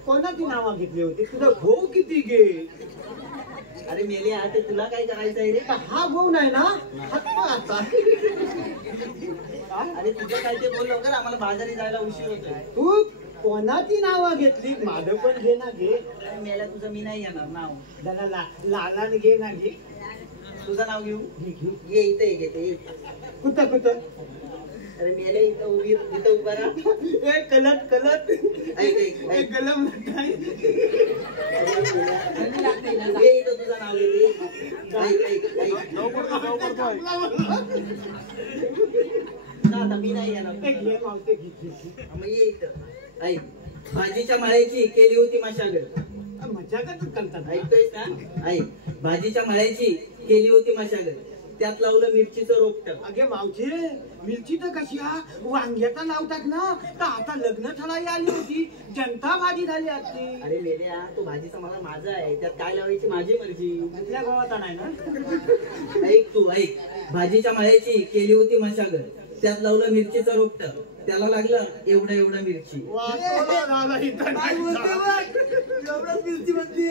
कोणाची नावं घेतली होती तुझा भाऊ किती घे अरे मेले ते तुला काय करायचंय रे हा भाऊ नाही ना हत्ता अरे तुझं काय ते बोल लवकर आम्हाला बाजारी जायला उशीर होतोय. तू कोणाची नावं घेतली माझं पण घे ना घे अरे मेल्या तुझं मी नाही येणार नाव जरा लालाने घे ना घे तुझं नाव घेऊ घे घे ये इथे घेते कुठं कुठं अरे मेले इथं उभा राहा. ए कलत ऐक ए गलम काय ये इथं तुझं नाव घेते ऐक आता मी नाही येणार ए घे मावते घे घे मग ये इथं ऐक भाजीच्या माळ्याची केली होती मशागत मजाकच करतात ऐकतोयस ना ऐक भाजीच्या माळ्याची केली होती मशागत त्यात लावलं मिरचीचं रोपटं. अगे मावशे मिरची तर कशी हा वांग्याचा लावतात ना तर आता लग्न थळाई आली होती जनता भाजी झाली असती अरे मेल्या तो भाजीचा मला माझा आहे त्यात काय लावायची माझी मर्जी. आपल्या गावात नाही ना ऐक तू ऐक भाजीच्या माळ्याची केली होती मशागत त्यात लावलं मिरचीचं रोपटं त्याला लागलं एवढं मिरची. काय बोलते बघ एवढंच मिरची म्हणते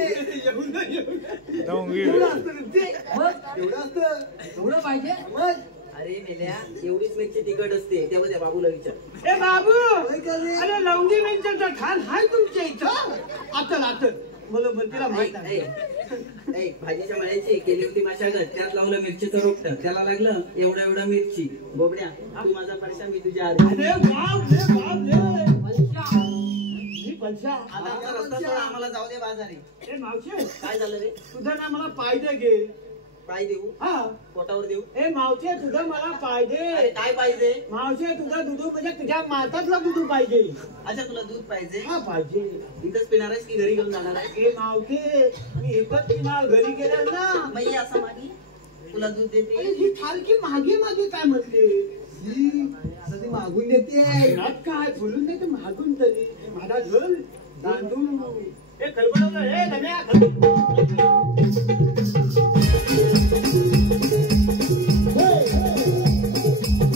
एवढं असतं मिरची एवढं असतं एवढं पाहिजे मग अरे मेल्या एवढीच मिरची तिखट असते तेव्हा त्या बाबूला विचार. ए बाबू काय करे? अरे लवंगी मिरच्याचा खान हाय तुमच्या इथं आतल मला तिला माहित ऐक, आहे ऐक, ऐक भाजीच्या माळ्याची केली होती मशागत त्यात लावलं मिरचीचं रोपटं त्याला लागलं एवढं मिरची. बोबड्या तू माझा परशा मी तुझ्या आधी. अरे बाप रे पंचा ही पंचा आता आमचा रस्ता सोड आम्हाला जाऊ दे बाजारी. ए मावशे काय झालं रे तुझं ना मला पाहिजे घे काय देऊ हा पोटावर देऊ. ए मावशे तुझं मला अरे पाहिजे काय पाहिजे. मावशे तुझं दूध म्हणजे तुझ्या मातातलं दूध पाहिजे अच्छा तुला दूध पाहिजे हा पाहिजे इथंच पिणार आहेस की घरी घेऊन जाणार आहे. ए मावशे मी एकच पिणार घरी गेल्यास ना मग ये असं मागी तुला दूध अरे देते. ही थालकी मागे काय म्हणते ही, आता ती मागून देते घरात काय बोलून नाही तर मागून तरी माझा घर दांडून ए खलबडवलं ए धन्या Hey!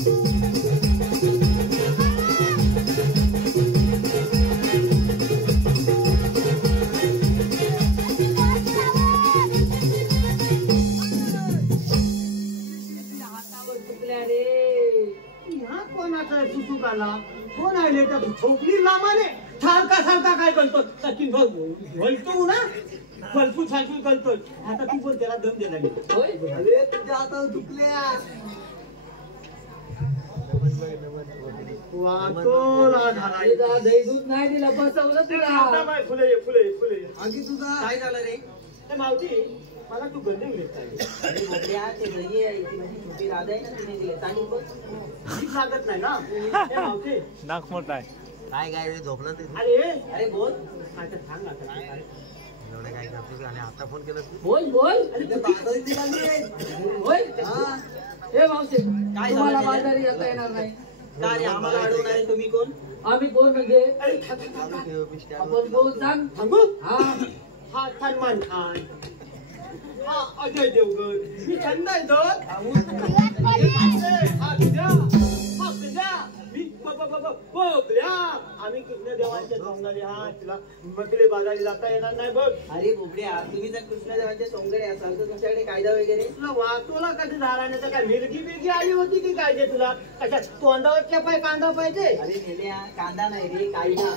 आला कोण आले त्या झोपली लांबाने सारखा सारखा काय करतो वळतो ना फलफूल फालफूल करतो आता तू पण त्याला दम दिला अरे तुझ्या आता दुखल्या दही दूध नाही दिलं बसवलं तुला फुले फुले फुले आधी तुझा काय झालं रे मावती मला तू गंधम छोटी राधा आहे ना तिने दिले चालेल बघ लागत नाही ना मावती नाक मोठा आहे काय काय रे झोपलं ते अरे अरे बोल आता सांग आता एवढं काय करतो आणि आता फोन केला बोल बोल हे मावशी काय तुम्हाला बाजारी येता येणार नाही का रे आम्हाला अडवणार आहे तुम्ही कोण आम्ही कोण म्हणजे आपण बोल सांग थांबू हा हा सलमान खान हा अजय देवगण मी चंदा आहे हा तुझ्या मी बबल्या आम्ही कृष्णदेवांच्या सोंगाली हा तुला मकले बाजारी जाता येणार नाही बघ अरे बोबड्या तुम्ही जर कृष्णदेवांचे सोंगडे असाल तर तुमच्याकडे कायदा वगैरे तुला वाचवला कधी झाला नाही तर काय मिरगी बिरगी आली होती की काय ते तुला कशा तोंडावरच्या पाय कांदा पाहिजे अरे नेल्या कांदा नाही रे कायदा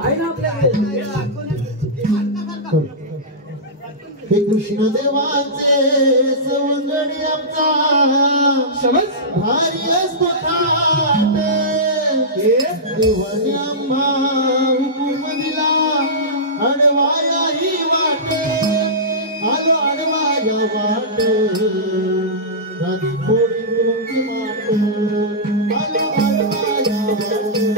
आहे ना आपल्याकडे हे कृष्ण देवाचे सवंगडी आमचा शबस भारी असतो थाट देवाने आम्हा हुकूम दिला अडवाया ही वाट आलो अडवाया वाट राधी फोडी तुमची वाट आलो अडवाया वाट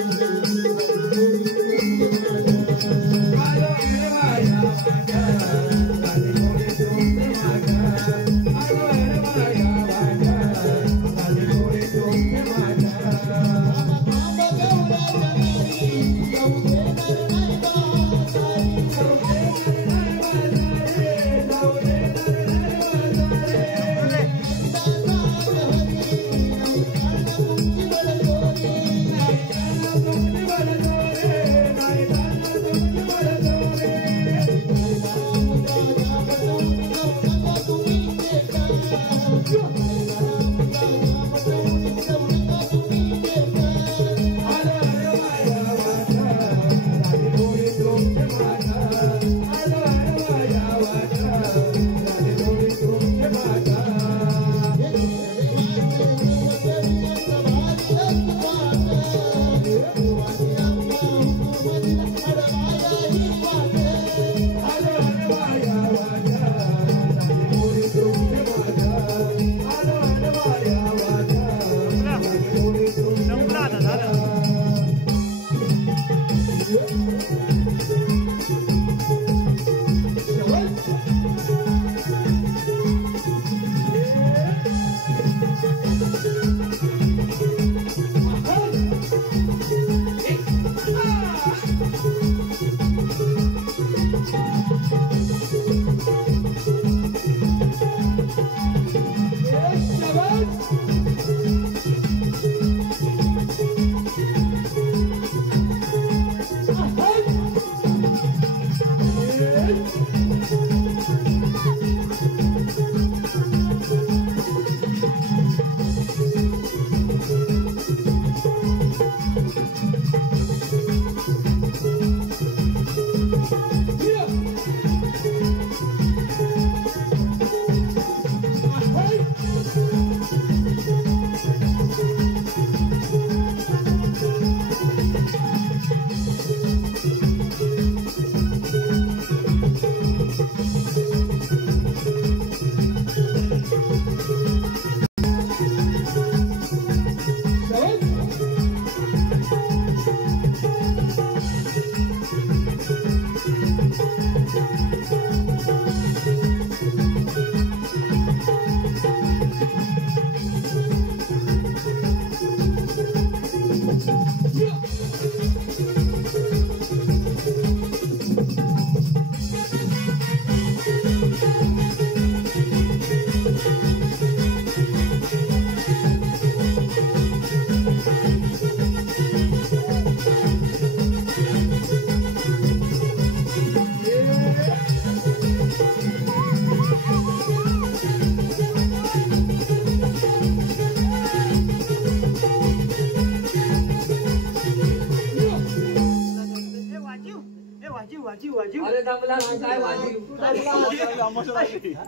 वाजीव वाजीव वाजीव अरे दमला काय वाजीव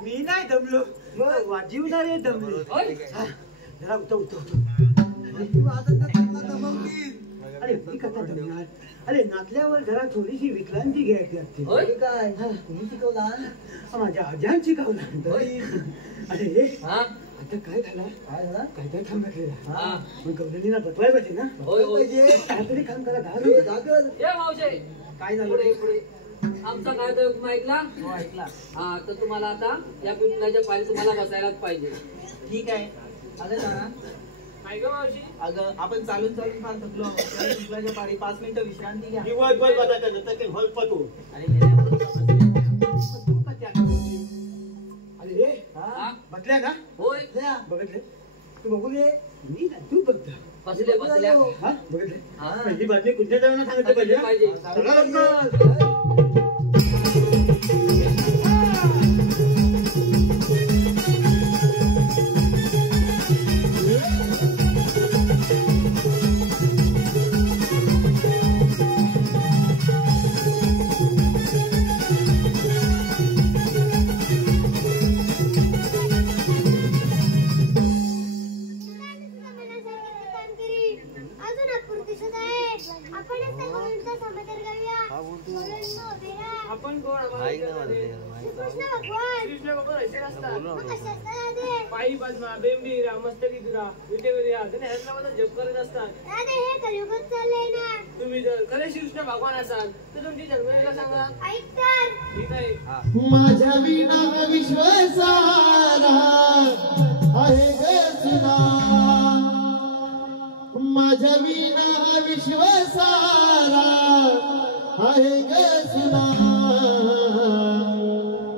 मी नाही दमलो वाजीव ना रे दमले जरा उठव अरे मी कसा दमणार अरे नाचल्यावर जरा थोडीशी विश्रांती घ्यायची असते काय तुम्ही शिकवला माझ्या आजान शिकवला अरे आता काय झालं काय थांबलेला मग गवलेलीला बसवाय पाहिजे ना काहीतरी काम करा दाखल काय झालं पुढे आमचा काय तो ऐकला ऐकला हा तर तुम्हाला आता या पिंपलाच्या पारी तुम्हाला बसायलाच पाहिजे ठीक आहे अगं दादा काय ग मावशी अगं आपण चालून फार थकलो पिंपलाच्या पारी 5 मिनिटं विश्रांती घ्या अरे बसल्या ना होय बघितले तू बघून ये मी ना तू बघ बसल्या बघितले पहिली बातमी कुठल्या जणांना सांगितलं पाहिजे चला आपण कोण कृष्ण भगवान असे असतात पायी बाजमा बेंबीरा मस्तकीरा विटेवरिया ह्यातला जप करत असतात तुम्ही जर खरे कृष्ण भगवान असाल तर तुमची जन्मलेला सांगा ठीक आहे माझ्या विना विश्वासाला आहे गसना माझ्या विना विश्वासाला आहे गसना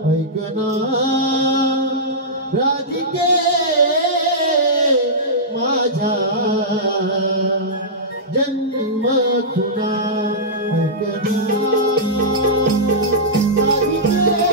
ऐकना राधिके माझ्या जन्म तुना ऐकना राधिके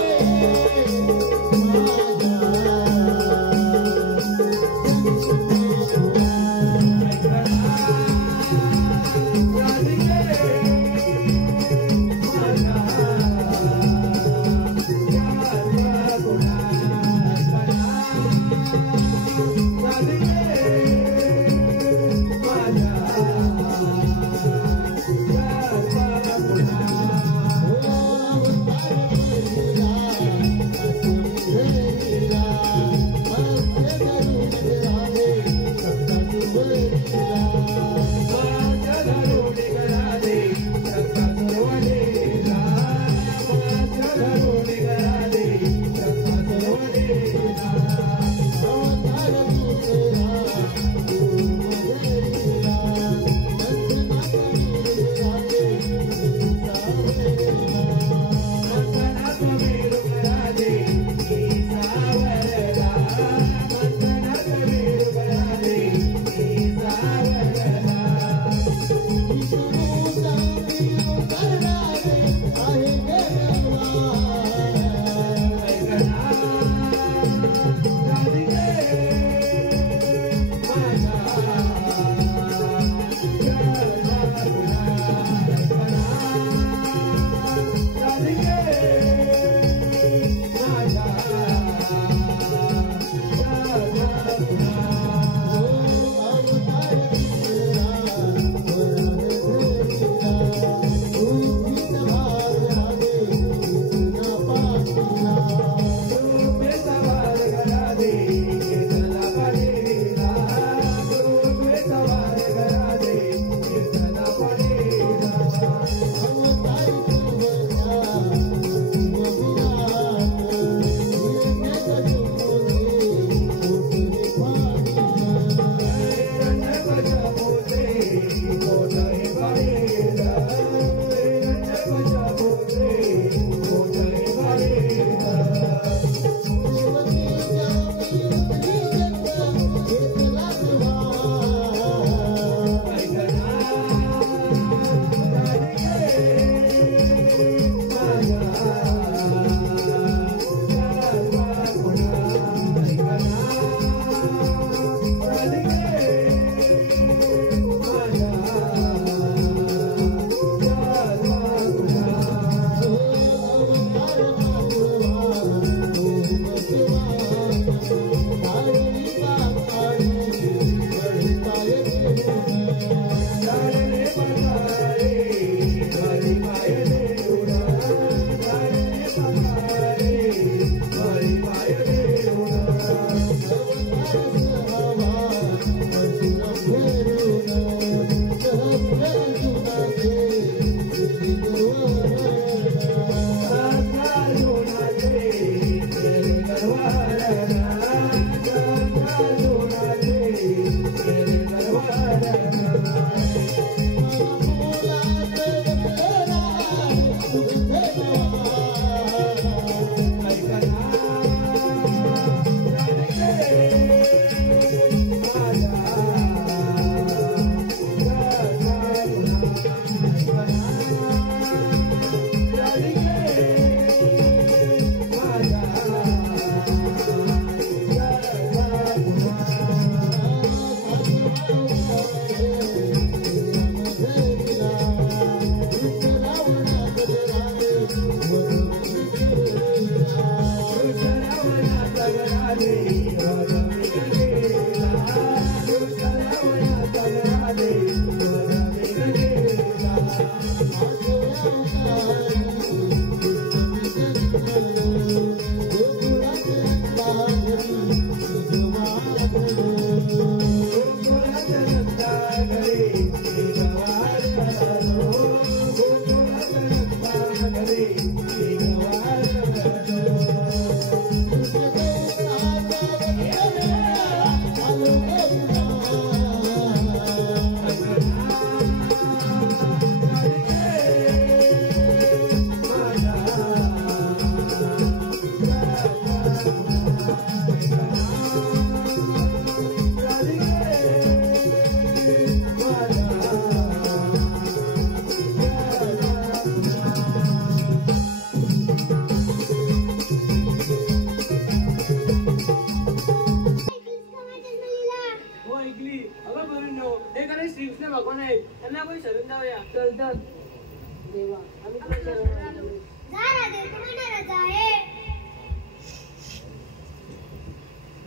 म्हणतात देवा आम्ही तुला शरण आलो. जा राधे तू म्हणणारच आहे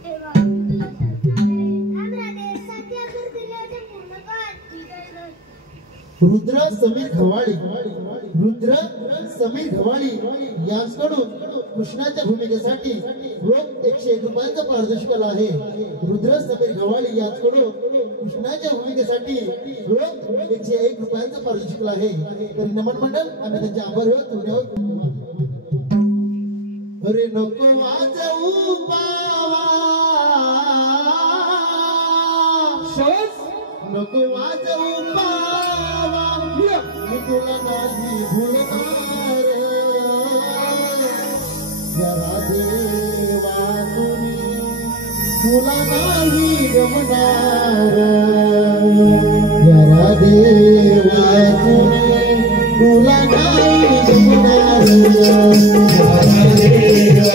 देवा तुला शरण आहे. थांब राधे साथी अगर दिल्याचे पूर्ण कर. ठीक आहे सर. रुद्र समीर घवाळी यांच्याकडून कृष्णाच्या भूमिकेसाठी रोख 101 रुपयांचा पारितोषिक आला आहे. रुद्र समीर घवाळी यांच्याकडून कृष्णाच्या भूमिकेसाठी रोख 101 रुपयांचा पारितोषिक आला आहे. तरी नमन मंडळ आम्ही त्यांचे आभार आहोत. अरे नको वाजवू बावा नको वाजवू बावा मी तुला नाही भुलणार जरा देवा तुला नाही गमणार जरा देवा तुला नाही गमणार जरा देवा